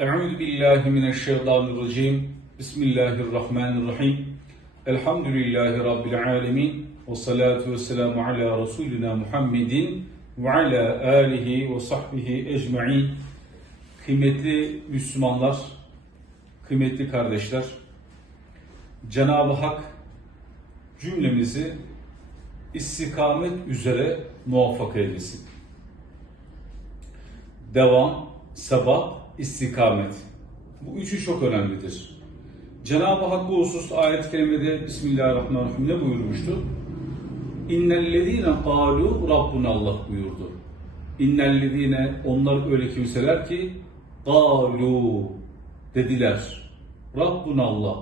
Euzu billahi mineşşeytanirracim. Bismillahirrahmanirrahim. Elhamdülillahi rabbil alamin. Ve salatu vesselamu ala Resulina Muhammedin ve ala alihi ve sahbihi ecmaîn. Kıymetli Müslümanlar, kıymetli kardeşler, Cenab-ı Hak cümlemizi istikamet üzere muvaffak eylesin. Devam, sebat, istikamet. Bu üçü çok önemlidir. Cenab-ı Hak bu hususta ayet-i kerimede Bismillahirrahmanirrahim ne buyurmuştu? İnnellezîne kâlû Rabbuna Allah buyurdu. İnnellezîne onlar öyle kimseler ki kâlû dediler. Rabbuna Allah.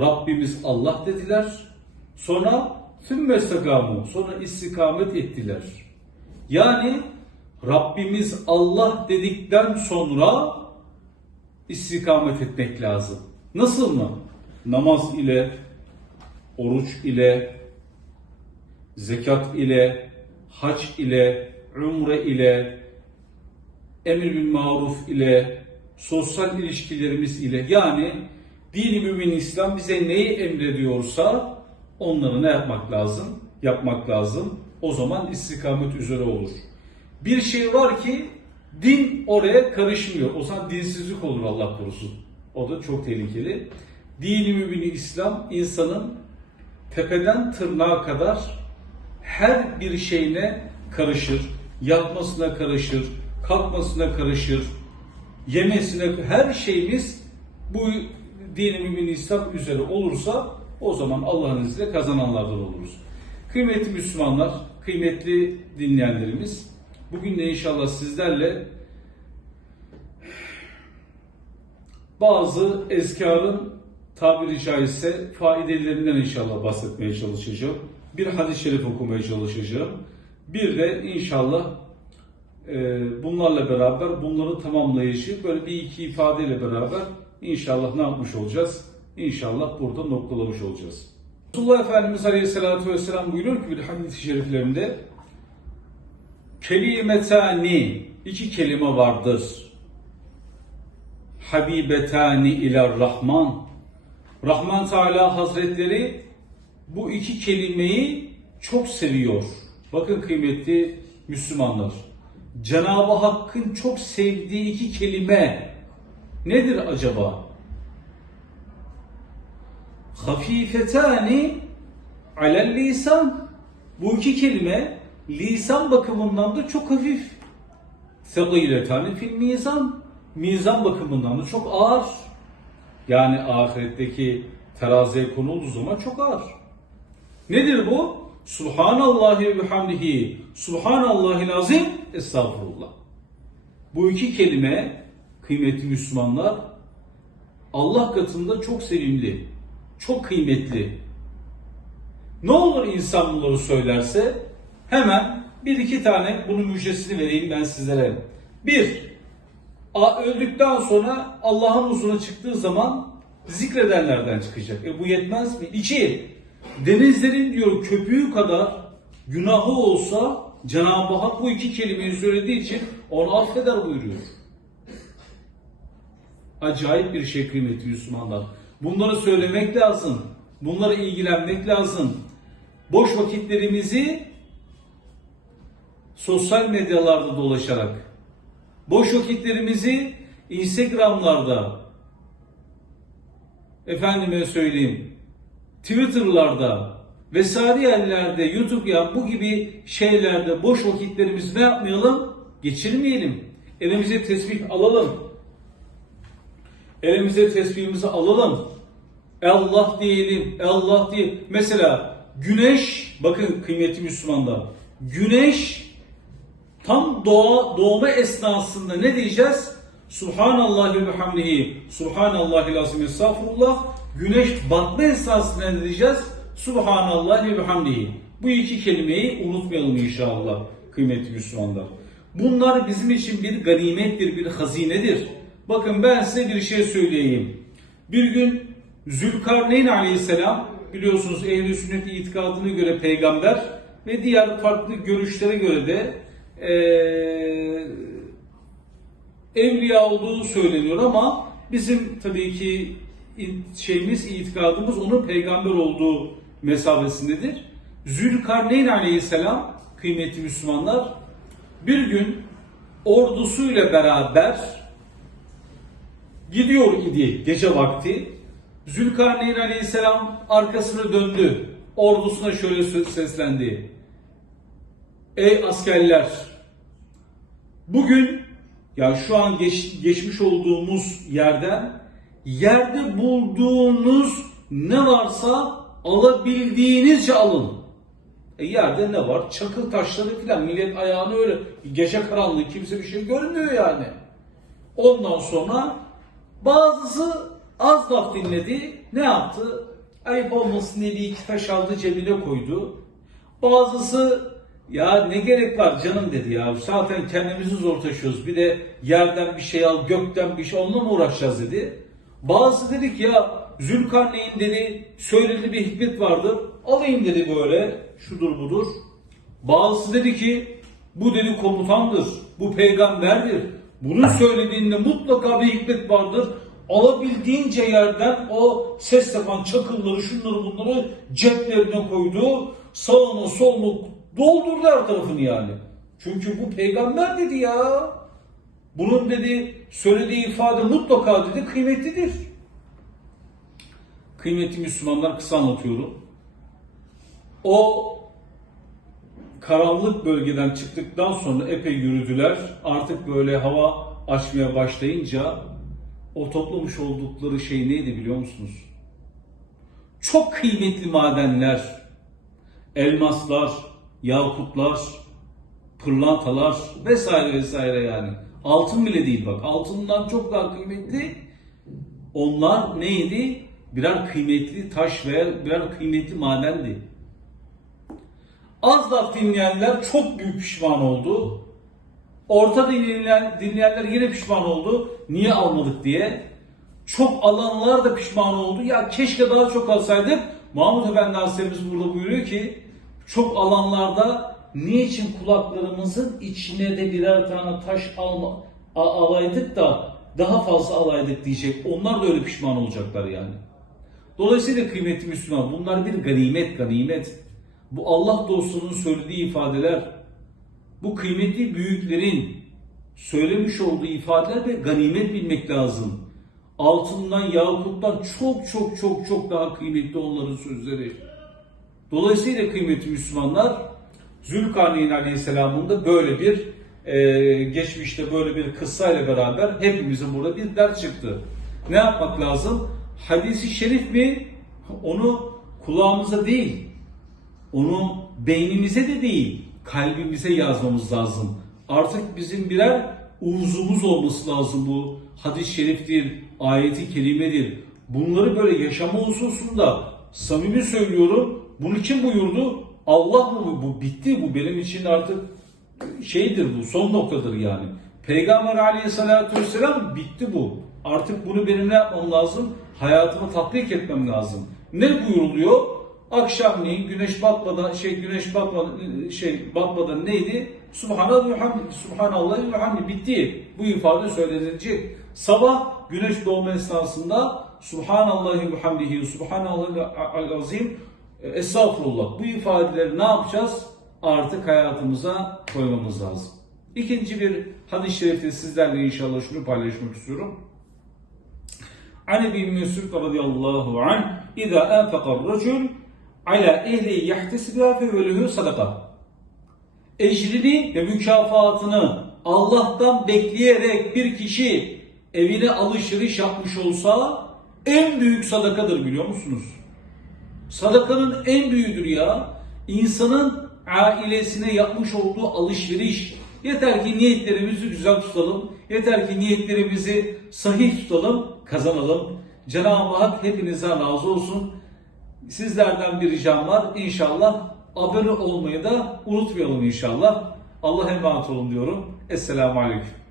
Rabbimiz Allah dediler. Sonra tümme istakamu. Sonra istikamet ettiler. Yani Rabbimiz Allah dedikten sonra istikamet etmek lazım. Nasıl mı? Namaz ile, oruç ile, zekat ile, hac ile, umre ile, emir bil maruf ile, sosyal ilişkilerimiz ile yani dini mümin İslam bize neyi emrediyorsa onları ne yapmak lazım? Yapmak lazım. O zaman istikamet üzere olur. Bir şey var ki din oraya karışmıyor. O zaman dinsizlik olur Allah korusun. O da çok tehlikeli. Dini mümini İslam insanın tepeden tırnağa kadar her bir şeyine karışır. Yatmasına karışır, kalkmasına karışır, yemesine her şeyimiz bu dini mümin İslam üzere olursa o zaman Allah'ın izniyle kazananlardan oluruz. Kıymetli Müslümanlar, kıymetli dinleyenlerimiz, bugün de inşallah sizlerle bazı ezkarın tabiri caizse faidelerinden inşallah bahsetmeye çalışacağım. Bir hadis-i şerif okumaya çalışacağım. Bir de inşallah e, bunlarla beraber bunları tamamlayıcı böyle bir iki ifadeyle beraber inşallah ne yapmış olacağız? İnşallah burada noktalamış olacağız. Resulullah Efendimiz Aleyhisselatü Vesselam buyuruyor ki bir hadis-i şeriflerinde kelimetani iki kelime vardır. Habibetani iler Rahman. Rahman Teala Hazretleri bu iki kelimeyi çok seviyor. Bakın kıymetli Müslümanlar. Cenab-ı Hakk'ın çok sevdiği iki kelime nedir acaba? Hafifetani alel lisan. Bu iki kelime lisan bakımından da çok hafif. Segiletani fil mizan. Mizan bakımından da çok ağır. Yani ahiretteki teraziye konulduğu zaman çok ağır. Nedir bu? Subhanallahi ve bihamdihi. Subhanallahil azim. Estağfurullah. Bu iki kelime kıymetli Müslümanlar Allah katında çok sevimli, çok kıymetli. Ne olur insan bunları söylerse hemen bir iki tane bunun müjdesini vereyim ben sizlere. Bir, öldükten sonra Allah'ın huzuruna çıktığı zaman zikredenlerden çıkacak. E bu yetmez mi? İki, denizlerin diyor köpüğü kadar günahı olsa Cenab-ı Hak bu iki kelimeyi söylediği için onu affeder buyuruyor. Acayip bir şey kıymetli Müslümanlar. Bunları söylemek lazım. Bunlara ilgilenmek lazım. Boş vakitlerimizi sosyal medyalarda dolaşarak, boş vakitlerimizi Instagram'larda, efendime söyleyeyim, Twitter'larda vesaire yerlerde, YouTube ya bu gibi şeylerde boş vakitlerimizi ne yapmayalım? Geçirmeyelim. Elimize tesbih alalım. Elimize tesbihimizi alalım. Allah diyelim, Allah diye. Mesela güneş, bakın kıymetli Müslümanlar, güneş tam doğa, doğma esnasında ne diyeceğiz? Subhanallahi ve hamdihi, Subhanallahil azim estağfurullah. Güneş batma esnasında ne diyeceğiz? Subhanallahi ve hamdihi. Bu iki kelimeyi unutmayalım inşallah kıymetli Müslümanlar. Bunlar bizim için bir ganimettir, bir hazinedir. Bakın ben size bir şey söyleyeyim. Bir gün Zülkarneyn aleyhisselam biliyorsunuz ehl-i sünnet itikadına göre peygamber ve diğer farklı görüşlere göre de eee evliya olduğu söyleniyor ama bizim tabii ki şeyimiz, itikadımız onun peygamber olduğu mesabesindedir. Zülkarneyn aleyhisselam kıymetli Müslümanlar bir gün ordusuyla beraber gidiyor idi gece vakti. Zülkarneyn aleyhisselam arkasını döndü. Ordusuna şöyle seslendi. Ey askerler! Bugün ya şu an geç- geçmiş olduğumuz yerden yerde bulduğunuz ne varsa alabildiğinizce alın. E yerde ne var? Çakıl taşları filan. Millet ayağını öyle gece karanlığı kimse bir şey görmüyor yani. Ondan sonra bazısı az laf dinledi. Ne yaptı? Ayıp olmasın diye bir iki taş aldı cebine koydu. Bazısı ya ne gerek var canım dedi ya. Zaten kendimizi zor taşıyoruz. Bir de yerden bir şey al, gökten bir şey onunla mı uğraşacağız dedi. Bazısı dedi ki ya Zülkarneyn dedi söylediği bir hikmet vardır. Alayım dedi böyle. Şudur budur. Bazısı dedi ki bu dedi komutandır. Bu peygamberdir. Bunun söylediğinde mutlaka bir hikmet vardır. Alabildiğince yerden o ses yapan çakılları, şunları bunları ceplerine koydu. Sağına solunu doldurdu her tarafını yani. Çünkü bu peygamber dedi ya. Bunun dedi söylediği ifade mutlaka dedi kıymetlidir. Kıymetli Müslümanlar kısa anlatıyorum. O karanlık bölgeden çıktıktan sonra epey yürüdüler. Artık böyle hava açmaya başlayınca o toplamış oldukları şey neydi biliyor musunuz? Çok kıymetli madenler, elmaslar, yakutlar, pırlantalar vesaire vesaire yani. Altın bile değil bak. Altından çok daha kıymetli. Onlar neydi? Birer kıymetli taş veya birer kıymetli madendi. Az laf dinleyenler çok büyük pişman oldu. Orta dinleyen, dinleyenler yine pişman oldu. Niye almadık diye. Çok alanlar da pişman oldu. Ya keşke daha çok alsaydık. Mahmut Efendi Hazretlerimiz burada buyuruyor ki çok alanlarda niçin kulaklarımızın içine de birer tane taş alma, alaydık da daha fazla alaydık diyecek. Onlar da öyle pişman olacaklar yani. Dolayısıyla kıymetli Müslüman bunlar bir ganimet ganimet. Bu Allah dostunun söylediği ifadeler, bu kıymetli büyüklerin söylemiş olduğu ifadeler ve ganimet bilmek lazım. Altından, yakuttan çok çok çok çok daha kıymetli onların sözleri. Dolayısıyla kıymetli Müslümanlar Zülkarneyn Aleyhisselam'ın da böyle bir e, geçmişte böyle bir kıssayla beraber hepimizin burada bir ders çıktı. Ne yapmak lazım? Hadisi şerif mi? Onu kulağımıza değil, onu beynimize de değil, kalbimize yazmamız lazım. Artık bizim birer uzumuz olması lazım bu. Hadis-i şeriftir, ayeti kerimedir. Bunları böyle yaşama hususunda samimi söylüyorum. Bunu kim buyurdu? Allah mı bu? Bu bitti. Bu benim için artık şeydir bu. Son noktadır yani. Peygamber aleyhissalatü vesselam bitti bu. Artık bunu benim ne yapmam lazım? Hayatıma tatbik etmem lazım. Ne buyuruluyor? Akşamleyin güneş batmadan şey güneş batmadan şey batmadan neydi? Subhanallah ve hamdi, Subhanallah bitti. Bu ifade söylenilecek. Sabah güneş doğma esnasında Subhanallah ve hamdihi, Subhanallah azim, e, estağfurullah. Bu ifadeleri ne yapacağız? Artık hayatımıza koymamız lazım. İkinci bir hadis-i şerifte sizlerle inşallah şunu paylaşmak istiyorum. Ani bin Mesud radıyallahu anh İzâ enfekar racul ala ehli yahtesibâ fevelühü sadaka. Ecrini ve mükafatını Allah'tan bekleyerek bir kişi evine alışveriş yapmış olsa en büyük sadakadır biliyor musunuz? Sadakanın en büyüğüdür ya. İnsanın ailesine yapmış olduğu alışveriş. Yeter ki niyetlerimizi güzel tutalım. Yeter ki niyetlerimizi sahih tutalım, kazanalım. Cenab-ı Hak hepinize razı olsun. Sizlerden bir ricam var. İnşallah abone olmayı da unutmayalım inşallah. Allah'a emanet olun diyorum. Esselamu Aleyküm.